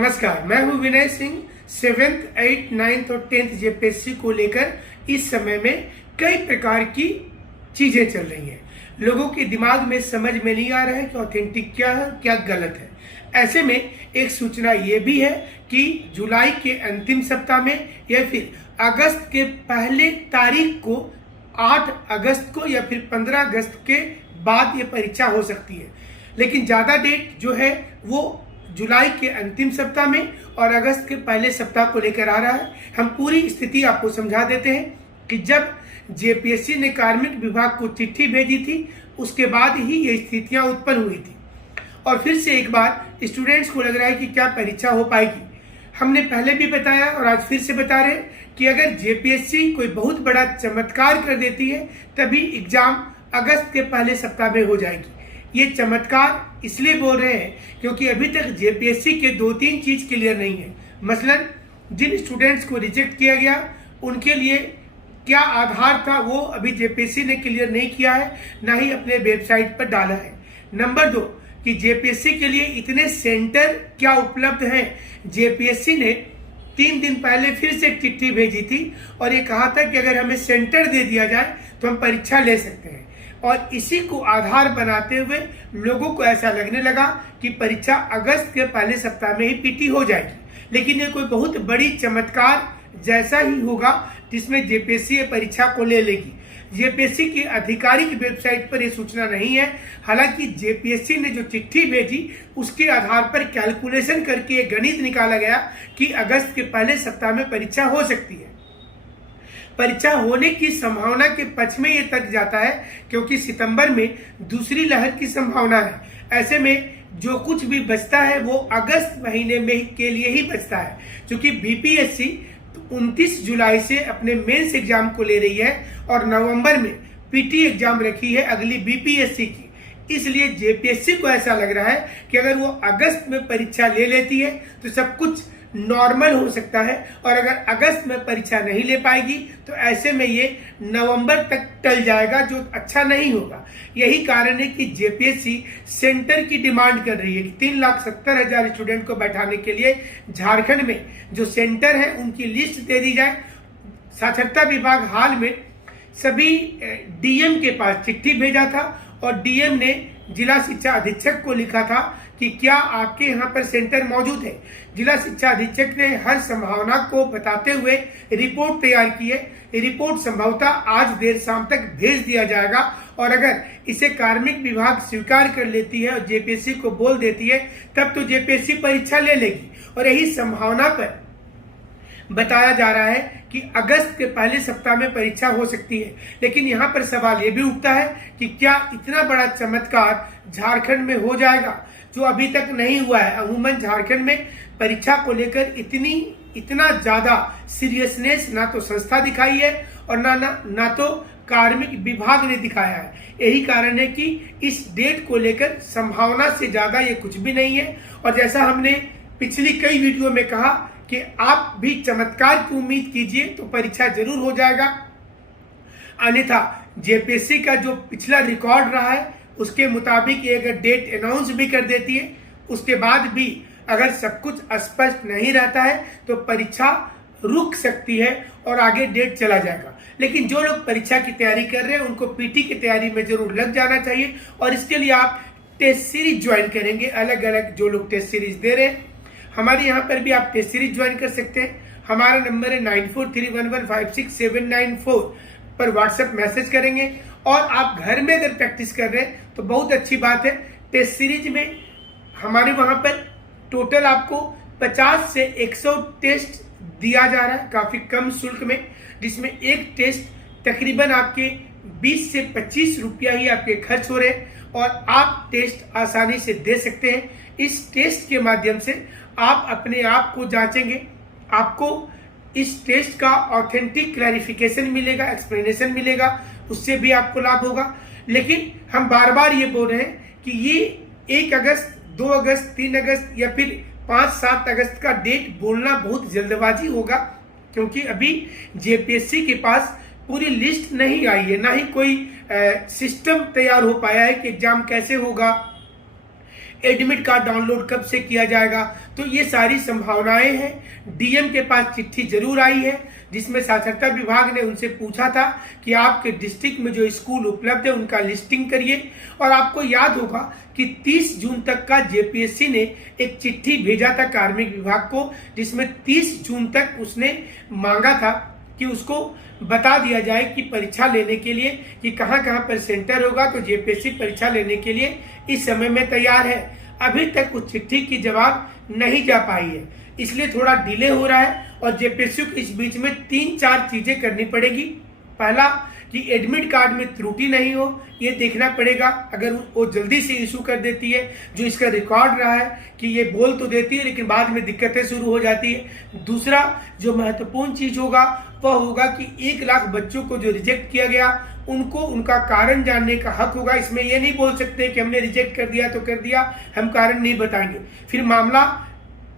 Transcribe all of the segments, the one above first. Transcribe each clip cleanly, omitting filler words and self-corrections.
नमस्कार, मैं हूं Vinay Singh. 7th, 8th, 9th और 10th जेपीएससी को लेकर इस समय में कई प्रकार की चीजें चल रही हैं। लोगों के दिमाग में समझ में नहीं आ रहा है कि ऑथेंटिक क्या है, क्या गलत है। ऐसे में एक सूचना ये भी है कि जुलाई के अंतिम सप्ताह में या फिर अगस्त के पहले तारीख को 8 अगस्त को या फिर 15 अगस्त के बाद ये परीक्षा हो सकती है। लेकिन ज़्यादा डेट जो है वो जुलाई के अंतिम सप्ताह में और अगस्त के पहले सप्ताह को लेकर आ रहा है। हम पूरी स्थिति आपको समझा देते हैं कि जब जेपीएससी ने कार्मिक विभाग को चिट्ठी भेजी थी उसके बाद ही ये स्थितियां उत्पन्न हुई थी और फिर से एक बार स्टूडेंट्स को लग रहा है कि क्या परीक्षा हो पाएगी। हमने पहले भी बताया और आज फिर से बता रहे हैं कि अगर जेपीएससी कोई बहुत बड़ा चमत्कार कर देती है तभी एग्जाम अगस्त के पहले सप्ताह में हो जाएगी। ये चमत्कार इसलिए बोल रहे हैं क्योंकि अभी तक जेपीएससी के 2-3 चीज क्लियर नहीं है। मसलन जिन स्टूडेंट्स को रिजेक्ट किया गया उनके लिए क्या आधार था वो अभी जेपीएससी ने क्लियर नहीं किया है, ना ही अपने वेबसाइट पर डाला है। नंबर 2 कि जेपीएससी के लिए इतने सेंटर क्या उपलब्ध हैं। जेपीएससी ने 3 दिन पहले फिर से एक चिट्ठी भेजी थी और ये कहा था कि अगर हमें सेंटर दे दिया जाए तो हम परीक्षा ले सकते हैं और इसी को आधार बनाते हुए लोगों को ऐसा लगने लगा कि परीक्षा अगस्त के पहले सप्ताह में ही पीटी हो जाएगी। लेकिन ये कोई बहुत बड़ी चमत्कार जैसा ही होगा जिसमें जेपीएससी ये परीक्षा को ले लेगी। जेपीएससी की आधिकारिक वेबसाइट पर यह सूचना नहीं है। हालांकि जेपीएससी ने जो चिट्ठी भेजी उसके आधार पर कैलकुलेशन करके एक गणित निकाला गया कि अगस्त के पहले सप्ताह में परीक्षा हो सकती है। परीक्षा होने की संभावना के पक्ष में ये तक जाता है क्योंकि सितंबर में दूसरी लहर की संभावना है। ऐसे में जो कुछ भी बचता है वो अगस्त महीने में के लिए ही बचता है, क्योंकि बीपीएससी 29 जुलाई से अपने मेंस एग्जाम को ले रही है और नवंबर में पीटी एग्जाम रखी है अगली बीपीएससी की। इसलिए जेपीएससी को ऐसा लग रहा है कि अगर वो अगस्त में परीक्षा ले लेती है तो सब कुछ नॉर्मल हो सकता है और अगर अगस्त में परीक्षा नहीं ले पाएगी तो ऐसे में ये नवंबर तक टल जाएगा, जो अच्छा नहीं होगा। यही कारण है कि जेपीएससी सेंटर की डिमांड कर रही है कि 3,70,000 स्टूडेंट को बैठाने के लिए झारखंड में जो सेंटर है उनकी लिस्ट दे दी जाए। साक्षरता विभाग हाल में सभी डीएम के पास चिट्ठी भेजा था और डीएम ने जिला शिक्षा अधीक्षक को लिखा था कि क्या आपके यहाँ पर सेंटर मौजूद है। जिला शिक्षा अधीक्षक ने हर संभावना को बताते हुए रिपोर्ट तैयार की है। रिपोर्ट संभवतः आज देर शाम तक भेज दिया जाएगा और अगर इसे कार्मिक विभाग स्वीकार कर लेती है और जेपीएससी को बोल देती है तब तो जेपीएससी परीक्षा ले लेगी और यही संभावना पर बताया जा रहा है कि अगस्त के पहले सप्ताह में परीक्षा हो सकती है। लेकिन यहाँ पर सवाल ये भी उठता है कि क्या इतना बड़ा चमत्कार झारखंड में हो जाएगा जो अभी तक नहीं हुआ है। अमूमन झारखंड में परीक्षा को लेकर इतना ज्यादा सीरियसनेस ना तो संस्था दिखाई है और ना तो कार्मिक विभाग ने दिखाया है। यही कारण है कि इस डेट को लेकर संभावना से ज्यादा ये कुछ भी नहीं है। और जैसा हमने पिछली कई वीडियो में कहा कि आप भी चमत्कार की उम्मीद कीजिए तो परीक्षा जरूर हो जाएगा। अन्यथा जेपीएससी का जो पिछला रिकॉर्ड रहा है उसके मुताबिक ये अगर डेट अनाउंस भी कर देती है उसके बाद भी अगर सब कुछ स्पष्ट नहीं रहता है तो परीक्षा रुक सकती है और आगे डेट चला जाएगा। लेकिन जो लोग परीक्षा की तैयारी कर रहे हैं उनको पीटी की तैयारी में जरूर लग जाना चाहिए और इसके लिए आप टेस्ट सीरीज ज्वाइन करेंगे। अलग अलग जो लोग टेस्ट सीरीज दे रहे हैं हमारे यहाँ पर भी आप टेस्ट सीरीज ज्वाइन कर सकते हैं। हमारा नंबर है 9431156794 पर व्हाट्सएप मैसेज करेंगे और आप घर में अगर प्रैक्टिस कर रहे हैं तो बहुत अच्छी बात है। टेस्ट सीरीज में हमारे वहां पर टोटल आपको 50 से 100 टेस्ट दिया जा रहा है काफी कम शुल्क में, जिसमें एक टेस्ट तकरीबन आपके 20 से 25 रुपया ही आपके खर्च हो रहे हैं और आप टेस्ट आसानी से दे सकते हैं। इस टेस्ट के माध्यम से आप अपने आप को जांचेंगे, आपको इस टेस्ट का ऑथेंटिक क्लैरिफिकेशन मिलेगा, एक्सप्लेनेशन मिलेगा, उससे भी आपको लाभ होगा। लेकिन हम बार बार ये बोल रहे हैं कि ये 1 अगस्त, 2 अगस्त, 3 अगस्त या फिर 5-7 अगस्त का डेट बोलना बहुत जल्दबाजी होगा क्योंकि अभी जेपीएससी के पास पूरी लिस्ट नहीं आई है, ना ही कोई सिस्टम तैयार हो पाया है कि एग्जाम कैसे होगा। एडमिट कार्ड डाउनलोड कब से किया जाएगा। तो ये सारी संभावनाएं हैं। डीएम के पास चिट्ठी जरूर आई है जिसमें साक्षरता विभाग ने उनसे पूछा था कि आपके डिस्ट्रिक्ट में जो स्कूल उपलब्ध है उनका लिस्टिंग करिए। और आपको याद होगा कि 30 जून तक का जेपीएससी ने एक चिट्ठी भेजा था कार्मिक विभाग को, जिसमें 30 जून तक उसने मांगा था कि उसको बता दिया जाए कि परीक्षा लेने के लिए कि कहां कहां पर सेंटर होगा। तो जेपीएससी परीक्षा लेने के लिए इस समय में तैयार है। अभी तक उस चिट्ठी की जवाब नहीं जा पाई है, इसलिए थोड़ा डिले हो रहा है। और जेपीएससी को इस बीच में 3-4 चीजें करनी पड़ेगी। पहला कि एडमिट कार्ड में त्रुटि नहीं हो, ये देखना पड़ेगा। अगर वो जल्दी से इशू कर देती है, जो इसका रिकॉर्ड रहा है कि ये बोल तो देती है लेकिन बाद में दिक्कतें शुरू हो जाती है। दूसरा जो महत्वपूर्ण चीज होगा वह होगा कि 1 लाख बच्चों को जो रिजेक्ट किया गया उनको उनका कारण जानने का हक होगा। इसमें ये नहीं बोल सकते कि हमने रिजेक्ट कर दिया तो कर दिया, हम कारण नहीं बताएंगे। फिर मामला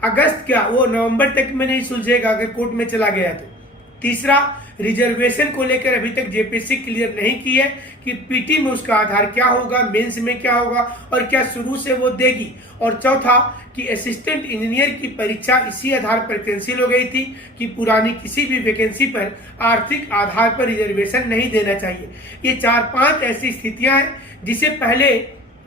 अगस्त क्या वो नवंबर तक में नहीं सुलझेगा अगर कोर्ट में चला गया तो। तीसरा, रिजर्वेशन को लेकर अभी तक जेपीएससी क्लियर नहीं की है कि पीटी में उसका आधार क्या होगा, मेंस में क्या होगा और क्या शुरू से वो देगी। और चौथा कि असिस्टेंट इंजीनियर की परीक्षा इसी आधार पर कैंसिल हो गई थी कि पुरानी किसी भी वैकेंसी पर आर्थिक आधार पर रिजर्वेशन नहीं देना चाहिए। ये 4-5 ऐसी स्थितियां हैं जिसे पहले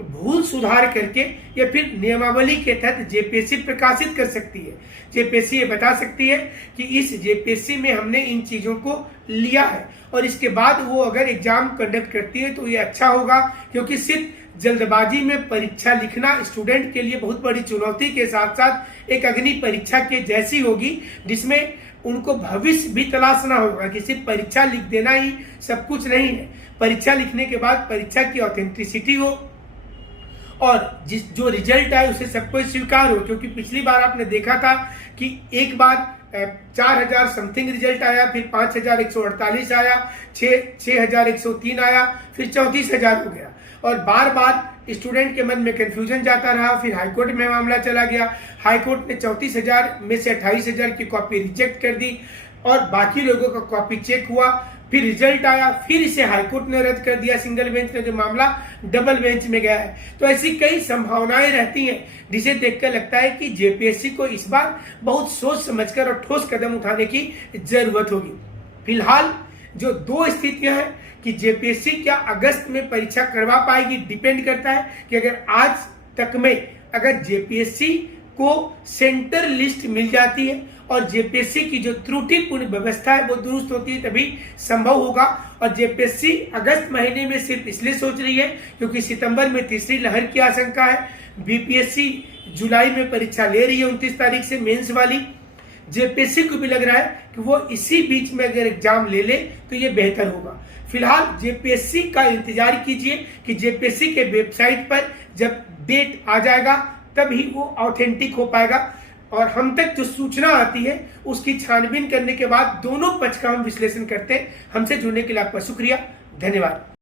भूल सुधार करके या फिर नियमावली के तहत जेपीएससी प्रकाशित कर सकती है। जेपीएससी ये बता सकती है कि इस जेपीएससी में हमने इन चीजों को लिया है और इसके बाद वो अगर एग्जाम कंडक्ट करती है तो ये अच्छा होगा, क्योंकि सिर्फ जल्दबाजी में परीक्षा लिखना स्टूडेंट के लिए बहुत बड़ी चुनौती के साथ साथ एक अग्नि परीक्षा के जैसी होगी, जिसमें उनको भविष्य भी तलाशना होगा कि सिर्फ परीक्षा लिख देना ही सब कुछ नहीं है। परीक्षा लिखने के बाद परीक्षा की ऑथेंटिसिटी हो और जो रिजल्ट आए उसे सबको स्वीकार हो। क्योंकि पिछली बार आपने देखा था कि एक बार 4000 समथिंग रिजल्ट आया, फिर 5148 आया, 6103 आया, फिर 34000 हो गया और बार बार स्टूडेंट के मन में कंफ्यूजन जाता रहा। फिर हाईकोर्ट में मामला चला गया, हाईकोर्ट ने 34000 में से 28000 की कॉपी रिजेक्ट कर दी और बाकी लोगों का कॉपी चेक हुआ, फिर रिजल्ट आया, फिर इसे हाईकोर्ट ने रद्द कर दिया। सिंगल बेंच ने जो मामला डबल बेंच में गया है। तो ऐसी कई संभावनाएं रहती हैं जिसे देखकर लगता है कि जेपीएससी को इस बार बहुत सोच समझकर और ठोस कदम उठाने की जरूरत होगी। फिलहाल जो 2 स्थितियां हैं कि जेपीएससी क्या अगस्त में परीक्षा करवा पाएगी, डिपेंड करता है कि अगर आज तक में अगर जेपीएससी को सेंटर लिस्ट मिल जाती है और जेपीएससी की जो त्रुटिपूर्ण व्यवस्था है वो दुरुस्त होती है तभी संभव होगा। और जेपीएससी अगस्त महीने में सिर्फ इसलिए सोच रही है क्योंकि सितंबर में तीसरी लहर की आशंका है। बीपीएससी जुलाई में परीक्षा ले रही है 29 तारीख से मेंस वाली। जेपीएससी को भी लग रहा है कि वो इसी बीच में अगर एग्जाम ले ले तो ये बेहतर होगा। फिलहाल जेपीएससी का इंतजार कीजिए कि जेपीएससी के वेबसाइट पर जब डेट आ जाएगा तभी वो ऑथेंटिक हो पाएगा और हम तक जो सूचना आती है उसकी छानबीन करने के बाद दोनों पक्ष का हम विश्लेषण करते हैं। हमसे जुड़ने के लिए आपका शुक्रिया, धन्यवाद।